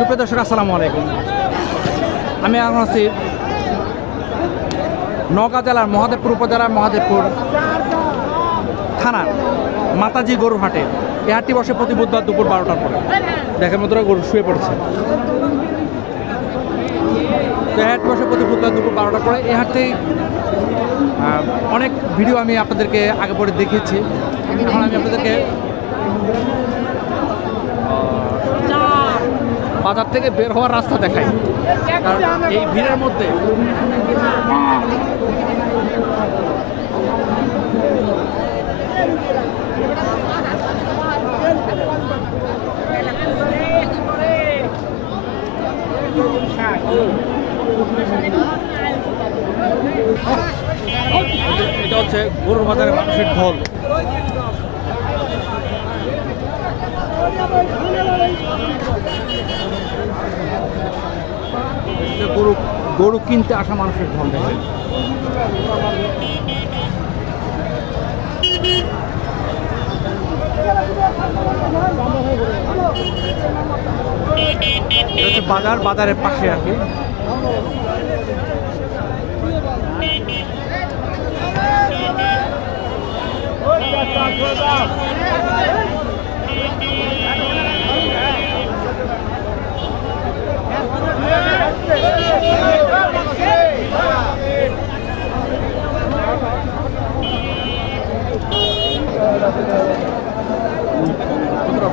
সুপ্রিয় দর্শক, আসসালামু আলাইকুম। আমি এখন আছি নওগাঁ জেলার মহাদেবপুর উপজেলার মহাদেবপুর থানা মাতাজি গরুর হাটে। এই হাটটি বসে প্রতি বুধবার দুপুর 12টার পরে। দেখেন মধ্যে গরু শুয়ে পড়ছে। তো এই হাটটি বসে প্রতি বুধবার দুপুর 12টার পরে। এই হাটটি অনেক ভিডিও আমি আপনাদেরকে আগে পরে দেখিয়েছি। এখন আমি আপনাদেরকে বাজার থেকে বের হওয়ার রাস্তা দেখাই, কারণ এই ভিড়ের মধ্যে এটা হচ্ছে গরুর বাজারে মানুষের ঢল। গরু কিনতে আসা মানুষের ঢল দেখেন। এটা হচ্ছে বাজারের পাশে আর কি।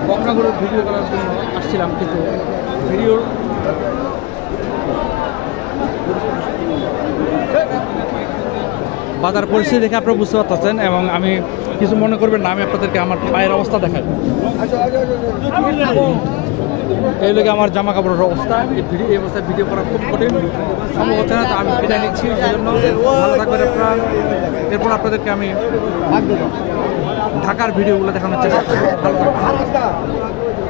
বকনা গরুর ভিডিও করার জন্য আসছিলাম, কিন্তু ভিডিওর বাজার পরিস্থিতি দেখে আপনারা বুঝতে পারতেছেন, এবং আমি কিছু মনে করবেন না, আমি আপনাদেরকে আমার পায়ের অবস্থা দেখাই। এই লোকে আমার জামা কাপড়ের অবস্থা। এই অবস্থায় ভিডিও করা খুব কঠিন, সম্ভব হচ্ছে না। তো আমি বিদায় নিচ্ছি, সেই জন্য ভালো থাকবেন আপনারা। এরপর আপনাদেরকে আমি ঢাকার ভিডিওগুলো দেখানোর চেষ্টা করব। ভালো থাকবেন।